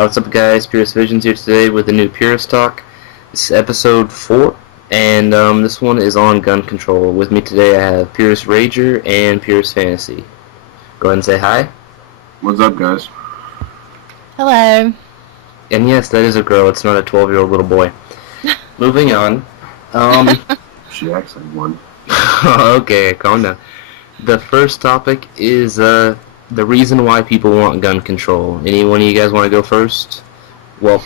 What's up, guys? Purist Visions here today with a new Purist Talk. This is episode 4, and this one is on gun control. With me today I have Purist Rager and Purist Fantasy. Go ahead and say hi. What's up, guys? Hello. And yes, that is a girl. It's not a 12-year-old little boy. Moving on. She acts like one. Okay, calm down. The first topic is the reason why people want gun control. Anyone of you guys want to go first? Well,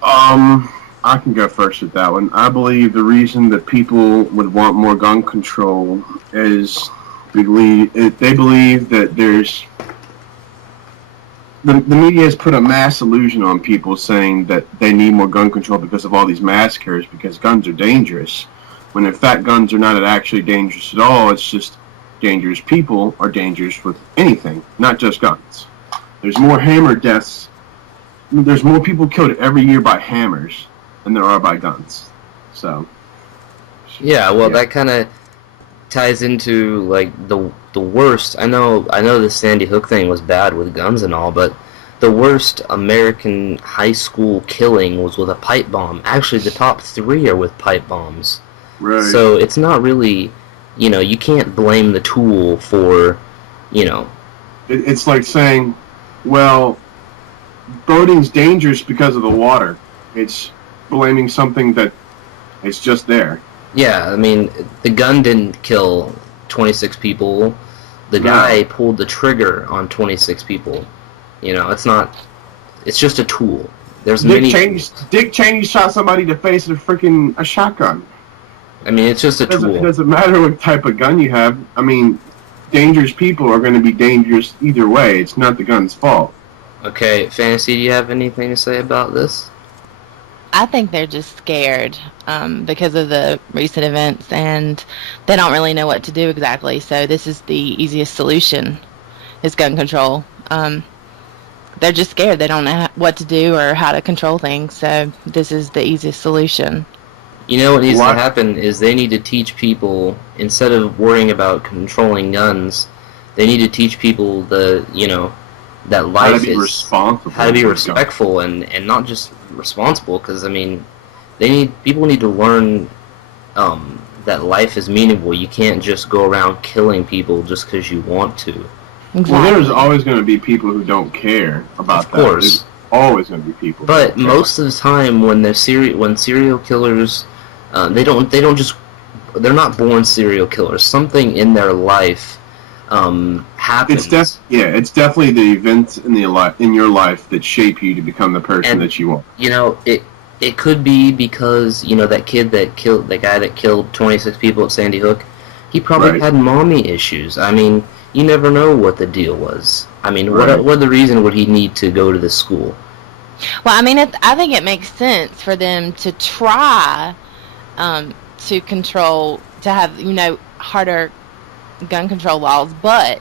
I can go first with that one. I believe the reason that people would want more gun control is they believe that there's the media has put a mass illusion on people saying that they need more gun control because of all these massacres, because guns are dangerous. When in fact guns are not actually dangerous at all. It's just dangerous people are dangerous with anything, not just guns. There's more hammer deaths. There's more people killed every year by hammers than there are by guns. So. yeah, well, that kind of ties into like the worst. I know the Sandy Hook thing was bad with guns and all, but the worst American high school killing was with a pipe bomb. Actually, the top 3 are with pipe bombs. Right. So it's not really, you can't blame the tool for, It's like saying, well, boating's dangerous because of the water. It's blaming something that it's just there. Yeah, I mean, the gun didn't kill 26 people. The guy pulled the trigger on 26 people. It's just a tool. There's Dick Cheney shot somebody in the face with a shotgun. I mean, it's just a tool. It doesn't matter what type of gun you have. I mean, dangerous people are going to be dangerous either way. It's not the gun's fault. Okay, Fantasy, do you have anything to say about this? I think they're just scared because of the recent events, and they don't really know what to do exactly. So this is the easiest solution, is gun control. They're just scared. They don't know what to do or how to control things. So this is the easiest solution. What needs to happen is they need to teach people, instead of worrying about controlling guns, they need to teach people that life how to be responsible, how to be respectful, and not just responsible, because people need to learn that life is meaningful. You can't just go around killing people just because you want to. Exactly. Well, there's always going to be people who don't care about that. Of course. There's always going to be people. But most of the time, when serial killers, they're not born serial killers. Something in their life happens. It's definitely the events in your life that shape you to become the person that you are. It could be because that guy that killed 26 people at Sandy Hook, he probably had mommy issues. I mean, you never know what the deal was. I mean, what the reason would he need to go to this school? Well, I mean, I think it makes sense for them to try to have harder gun control laws, but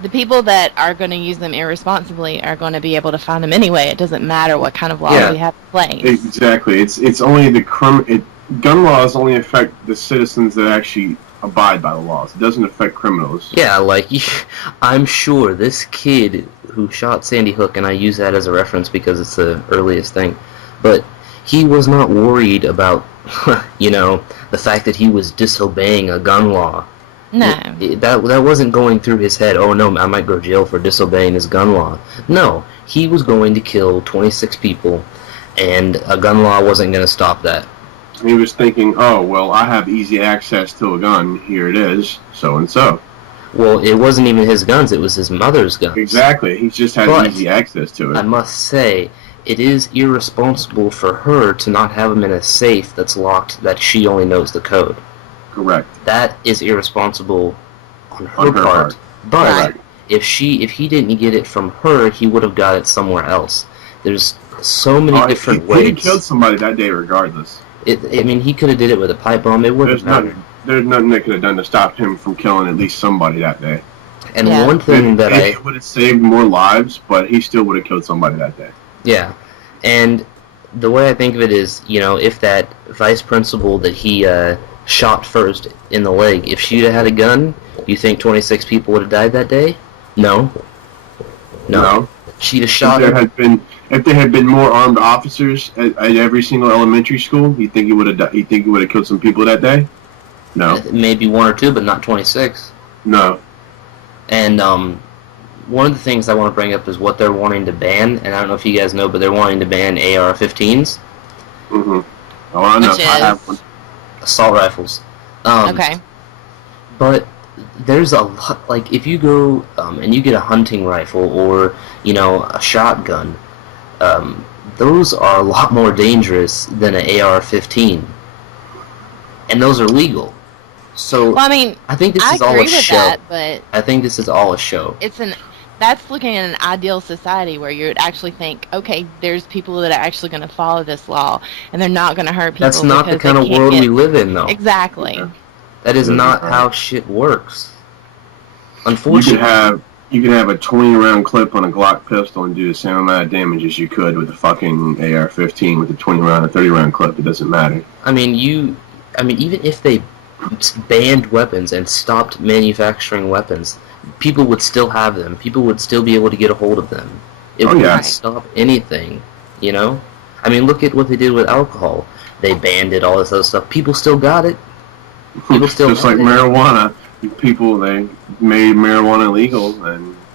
the people that are going to use them irresponsibly are going to be able to find them anyway. It doesn't matter what kind of laws we have in place. Exactly. It's only gun laws only affect the citizens that actually abide by the laws. It doesn't affect criminals. Yeah, I'm sure this kid who shot Sandy Hook, and I use that as a reference because it's the earliest thing, but he was not worried about, the fact that he was disobeying a gun law. No. That wasn't going through his head, oh no, I might go to jail for disobeying his gun law. No, he was going to kill 26 people, and a gun law wasn't going to stop that. He was thinking, oh, well, I have easy access to a gun. Here it is, so and so. Well, it wasn't even his guns, it was his mother's guns. Exactly, he just had easy access to it. I must say, it is irresponsible for her to not have them in a safe that's locked, that she only knows the code. Correct. That is irresponsible on her part. But if he didn't get it from her, he would have got it somewhere else. There's so many different ways. He could have killed somebody that day regardless. He could have did it with a pipe bomb. It wouldn't matter. There's nothing they could have done to stop him from killing at least somebody that day. And one thing it would have saved more lives, but he still would have killed somebody that day. Yeah, and the way I think of it is, if that vice principal that he shot first in the leg, if she'd have had a gun, do you think 26 people would have died that day? No. she'd have shot him. If there had been more armed officers at every single elementary school, you think he would have killed some people that day? No. Maybe 1 or 2, but not 26. No. And one of the things I want to bring up is what they're wanting to ban, and I don't know if you guys know, but they're wanting to ban AR-15s. Mm-hmm. Oh, I know. Which is? I have one. Assault rifles. Okay. But there's a lot, like, if you go and you get a hunting rifle or, you know, a shotgun, those are a lot more dangerous than an AR-15. And those are legal. So, Well, I mean, I think this I is all agree a with show. that, but I think this is all a show. that's looking at an ideal society where you would actually think, okay, there's people that are actually going to follow this law, and they're not going to hurt people. That's not the because kind they of can't world get... we live in, though. Exactly. Yeah. That is not Right. how shit works. You Unfortunately, could have a 20-round clip on a Glock pistol and do the same amount of damage as you could with a fucking AR-15 with a 20-round or 30-round clip. It doesn't matter. I mean, even if they banned weapons and stopped manufacturing weapons, people would still have them. People would still be able to get a hold of them. It Oh, yeah. wouldn't stop anything, you know? I mean, look at what they did with alcohol. They banned it, all this other stuff. People still got it. People still Just like have it. marijuana. People, they made marijuana illegal,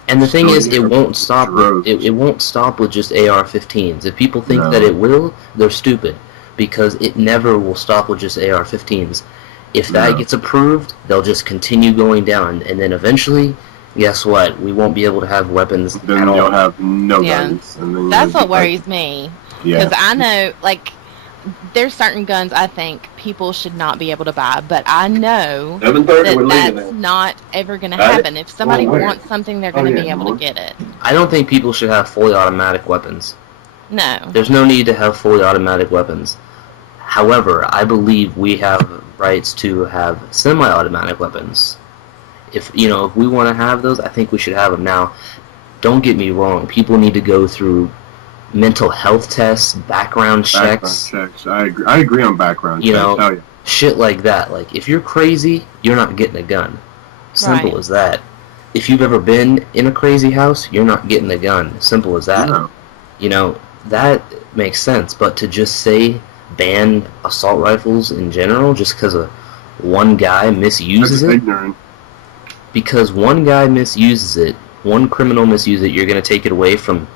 And the thing still is, it use won't stop. drugs. It won't stop with just AR-15s. If people think No. that it will, they're stupid, because it never will stop with just AR-15s. If that No. gets approved, they'll just continue going down, and then eventually, guess what? We won't be able to have weapons then at all. you'll have no Yeah. guns. And then That's you'll what be like, worries me. Yeah. Because I know, like, there's certain guns I think people should not be able to buy, but I know 7:30, we're that leaving that's now. not ever going to Got it? happen. If somebody Oh, where? wants something, they're Oh, going to yeah, be able more. to get it. I don't think people should have fully automatic weapons. No. There's no need to have fully automatic weapons. However, I believe we have rights to have semi-automatic weapons. If we want to have those, I think we should have them now. Don't get me wrong. People need to go through mental health tests, background checks, I agree on background You checks. know, Hell yeah. shit like that. Like, if you're crazy, you're not getting a gun. Simple Right. as that. If you've ever been in a crazy house, you're not getting a gun. Simple as that. No. You know, that makes sense. But to just say ban assault rifles in general just because one guy misuses That's it, ignorant. because one guy misuses it, one criminal misuses it, you're going to take it away from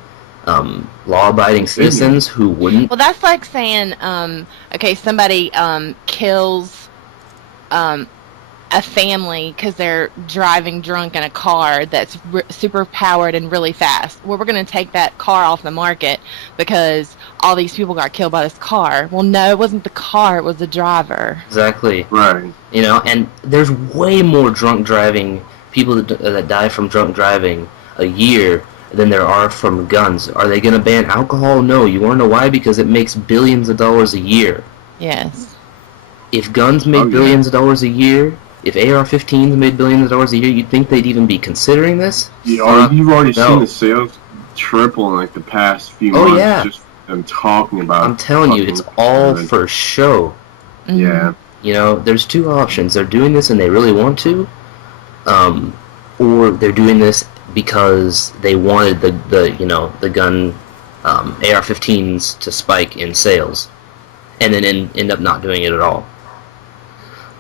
law-abiding citizens who wouldn't. Well, that's like saying, okay, somebody kills a family because they're driving drunk in a car that's super powered and really fast. Well, we're going to take that car off the market because all these people got killed by this car. Well, no, it wasn't the car, it was the driver. Exactly. Right. You know, and there's way more drunk driving, people that die from drunk driving a year than there are from guns. Are they going to ban alcohol? No. You want to know why? Because it makes billions of dollars a year. Yes. If guns made billions of dollars a year, if AR-15s made billions of dollars a year, you'd think they'd even be considering this? You've already no. seen the sales triple in like the past few Oh, months. yeah. Just them talking about. I'm telling you, it's all for show. Mhm. Yeah. You know, there's two options. They're doing this and they really want to, or they're doing this because they wanted the gun AR-15s to spike in sales, and then end up not doing it at all.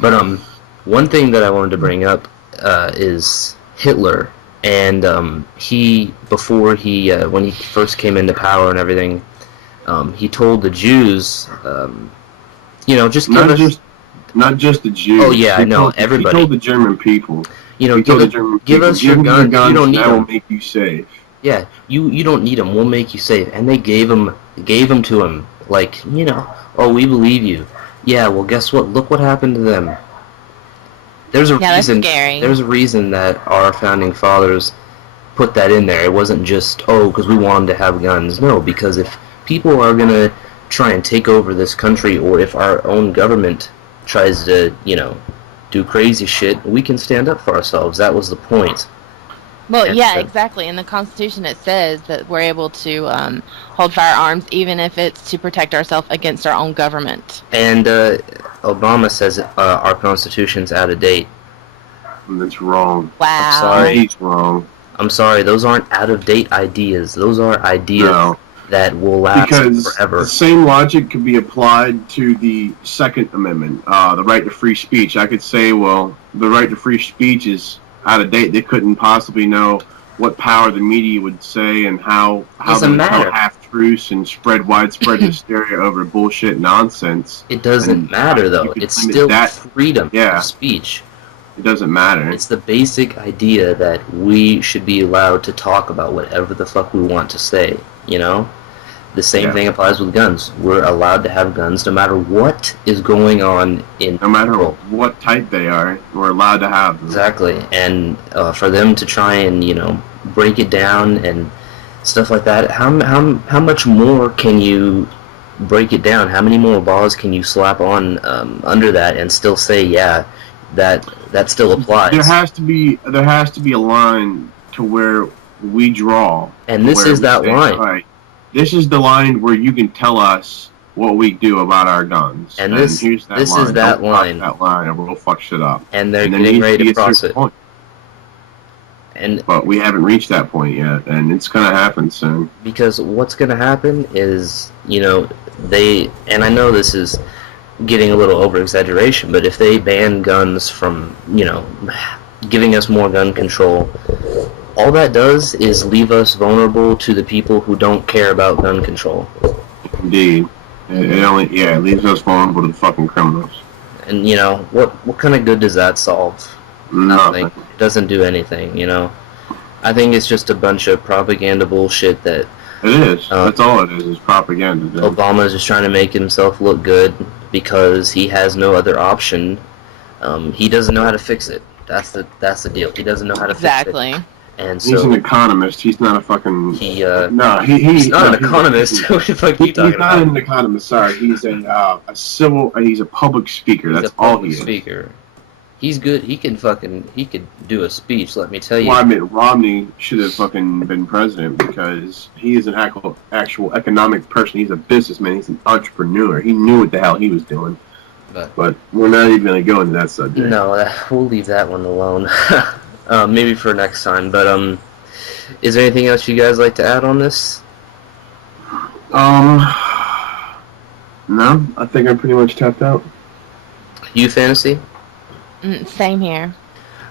But one thing that I wanted to bring up is Hitler, and when he first came into power and everything, he told the Jews, just give us. Not just the Jews. Oh yeah, I know, everybody. He told the German people. You know, He told the German give people, us your me guns. You don't need and I will them. make you safe. Yeah, you don't need them. We'll make you safe. And they gave them to him. Like, oh, we believe you. Yeah, well, guess what? Look what happened to them. There's a Yeah, that's reason. scary. There's a reason that our founding fathers put that in there. It wasn't just because we want them to have guns. No, because if people are gonna try and take over this country, or if our own government tries to, do crazy shit, we can stand up for ourselves. That was the point. Well, And yeah, so- exactly. In the Constitution, it says that we're able to hold firearms even if it's to protect ourselves against our own government. And Obama says our Constitution's out of date. And that's wrong. Wow. sorry. He's wrong. I'm sorry, those aren't out-of-date ideas. Those are ideas No, that will last because forever. the same logic could be applied to the Second Amendment, the right to free speech. I could say, well, the right to free speech is out of date. They couldn't possibly know what power the media would say and how they Doesn't would tell matter. half-truths and spread widespread hysteria over bullshit nonsense. It doesn't And matter, you though. could It's limit still that. freedom Yeah. of speech. It doesn't matter. It's the basic idea that we should be allowed to talk about whatever the fuck we want to say, you know? The same Yeah. thing applies with guns. We're allowed to have guns no matter what is going on in No matter the world. what type they are, we're allowed to have them. Exactly. And for them to try and, you know, break it down and stuff like that, how much more can you break it down? How many more laws can you slap on under that and still say, yeah, that still applies? There has to be a line to where we draw. And this where is we that say, line. all right, this is the line where you can tell us what we do about our guns. And this here's that this line. is that Don't cross line. that line, or we'll fuck shit up. And they're And there getting needs ready be to a certain cross it. point. And But we haven't reached that point yet, and it's gonna happen soon. because what's going to happen is, you know, and I know this is getting a little over exaggeration, but if they ban guns from, you know, giving us more gun control, all that does is leave us vulnerable to the people who don't care about gun control. Indeed. It leaves us vulnerable to the fucking criminals. And, you know, what kind of good does that solve? Nothing. It doesn't do anything, you know. I think it's just a bunch of propaganda bullshit that It is. That's all it is propaganda. Dude. Obama's just trying to make himself look good because he has no other option. He doesn't know how to fix it. That's the deal. He doesn't know how to fix Exactly. it. And He's so an economist. He's not a fucking. he's he's not an economist. What the fuck are you He's talking not about? an economist. Sorry, he's a civil. He's a public speaker. He's That's a all public he is. speaker. He's good. He could do a speech. Let me tell you. Well, I mean, Romney should have fucking been president because he is an actual economic person. He's a businessman. He's an entrepreneur. He knew what the hell he was doing. But we're not even going to go into that subject. No, we'll leave that one alone. Maybe for next time. But is there anything else you guys like to add on this? No, I think I'm pretty much tapped out. You fantasy? Same here.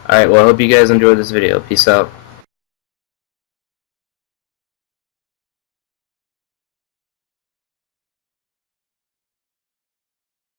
Alright, well I hope you guys enjoyed this video. Peace out.